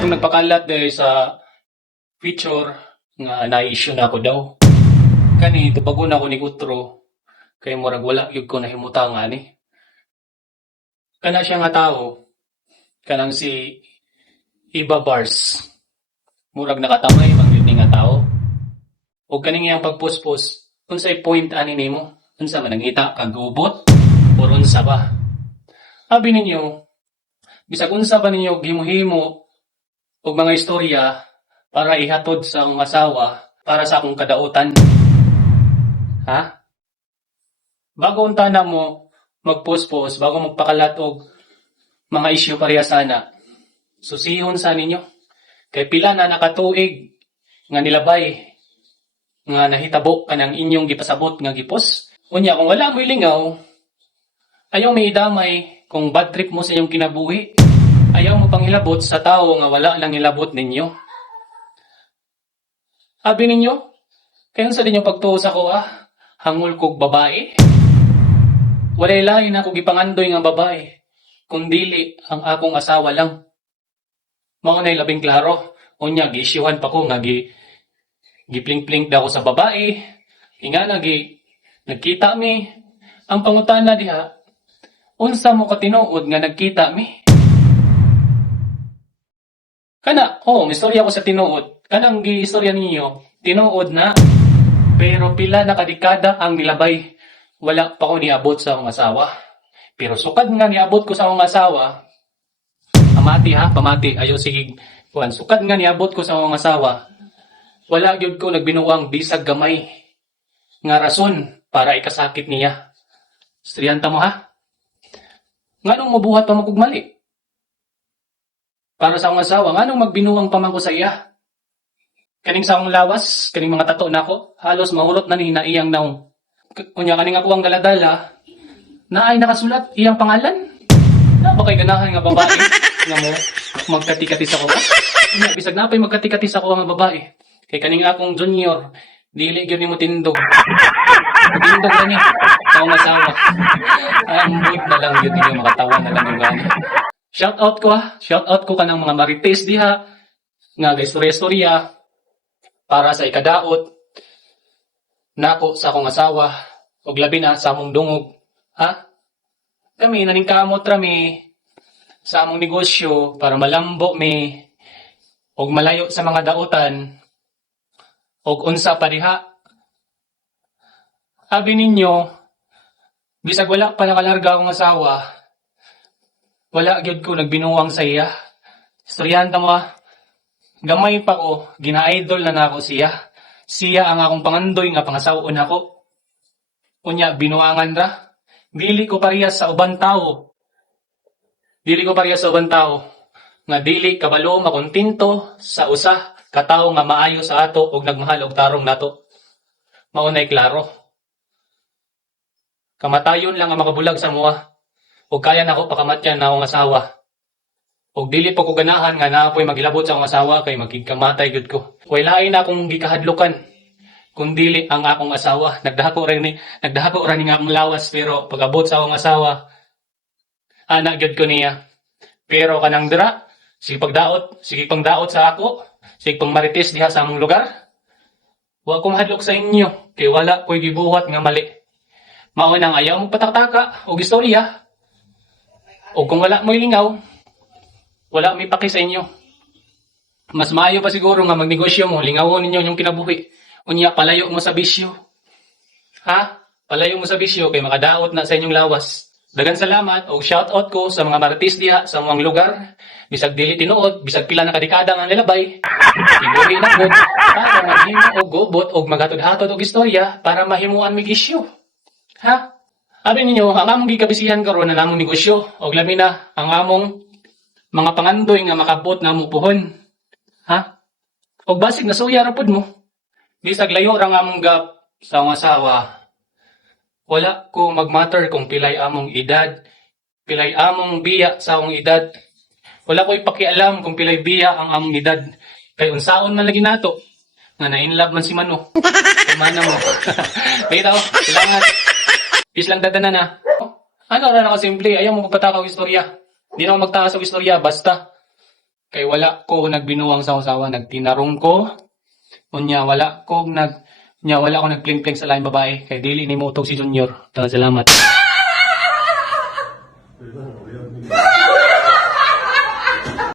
Atong nagpakalat dahil sa feature nga na-issue na ako daw. Kani tubagon ako ni Gutro kay murag wala gyud ko nahimutangan ni. Kana siya nga tao kanang si Iba Bars. Murag nakatamay bang yun nga tao. O kaning iyang pagpuspos, unsay point ani nimo? Unsa man nangita kag gubot or unsa ba? Abi ninyo, bisag unsa ba ninyo gimuhimo og mga istorya para ihatod sa akong asawa para sa akong kadautan. Ha? Bago unta na mo magpost-post, bago magpakalat og mga isyu pareha sana, susihon sa ninyo. Kay pila na nakatuig nga nilabay nga nahitabo kanang inyong gipasabot nga gipos. Unya kung wala mo'y lingaw, ayaw may idamay kung bad trip mo sa inyong kinabuhi. Ayaw mo pang hilabot sa tao nga wala lang hilabot ninyo. Abi ninyo, kayon sa ninyo pagtuo sa ko hangol kog babae. Walay lain ako gipangandoy nga babae, kundili ang akong asawa lang. Mao nay labing klaro. Unya giisyuhan pa ko nga gipling-pling daw ako sa babae. Inga nagkita mi. Ang pangutana diha, unsa mo ka tinuod nga nagkita mi? Kana, may istorya ko sa tinuod. Kanang gi-istorya ninyo, tinuod na. Pero pila na kadekada ang nilabay. Wala pa ko niabot sa akong asawa. Pero sukad nga niabot ko sa akong asawa, pamati, ayaw sige, sukad nga niabot ko sa akong asawa, wala gyud ko nagbinuang bisag gamay nga rason para ikasakit niya. Istoryanta mo Nganong mabuhat pa magugmali? Para sa akong asawa, nganong magbinuang pa man ko sa iya? Kaning sa akong lawas, kaning mga tato nako, halos mahurot na ni na iyang naong. Kunya kaning ako ang daladala, na ay nakasulat iyang pangalan. Na ba kay ganahan nga babae nga mo magkati-katis ako? Kunya bisag napay magkati-katis ako nga babae. Kay kaning akong junior, dili gyud nimo tindog. Tindog na ni sa akong asawa. Ambot na lang yun ninyo, makatawa na lang yung gani. Shout out ko kanang mga marites diha nga gaistorya-istorya para sa ikadaot nako sa akong asawa ug labi na sa among dungog. Kami naning kamot rami sa among negosyo para malambo mi ug malayo sa mga dautan ug unsa pa diha. Abi ninyo, bisag wala pa nakalarga akong asawa, wala gyud ko nagbinuwang sa iya. Istoryahan ta mo gamay pa ko, gina-idol na nako siya. Siya ang akong pangandoy nga pangasawon ako. Unya binuangan ra. Dili ko parehas sa uban tao. Nga dili kabalo makontinto sa usa ka tawo nga maayo sa ato ug nagmahal og tarong nato. Mao nay klaro. Kamatayon lang ang makabulag sa mua. Ug kaya nako pakamatyan na akong asawa. Ug dili pa ko ganahan nga naapoy maghilabot sa akong asawa kay magkamatay gud ko. Way lain na akong gikahadlukan kundili ang akong asawa. Nagdahako ra ni nga akong lawas pero pag-abot sa akong asawa anak gud ko niya. Pero kanang dira sige pangdaot sa ako, sige pangmarites diha sa among lugar. Wa ko mahadlok sa inyo kay wala ko'y gibuhat nga mali. Mao nang ayaw mo patak-taka og istorya. O kung wala mo'y lingaw, wala may paki sa inyo. Mas maayo pa siguro nga magnegosyo mo, lingawon ninyo yung kinabuhi. Unya, palayo mo sa bisyo. Palayo mo sa bisyo kay makadaot na sa inyong lawas. Dagan salamat o shout out ko sa mga marites diha sa mga lugar. Bisag dili tinuod, bisag pila na kadekada nga nilabay. Ibuhi na gud para maghimo og gubot og maghatod-hatod og istorya para mahimuan mig isyu. Abi ninyo, ang among gikabisihan karon na namong negosyo og labi na ang among mga pangandoy nga makabot na mo puhon. Og basig na suya ra pud mo. Bisag layo ra nga among gap sa akong asawa. Wala ko magmatter kung pilay among edad, pilay among biya sa akong edad. Wala ko ipakialam kung pilay biya ang among edad. Kay unsaon man lagi nato nga na-inlove man si Mano. Kumana mo. Bitaw, kailangan is lang dadanan na. Ano ra na kasimple, ayaw mo magpatakaw istorya. Di na ako magtakas og istorya, basta. Kay wala ko nagbinuwang sa usawa, nagtinarong ko. Unya wala ko nagpling-pling sa lain babae kay dili nimo utog si Junior. Salamat.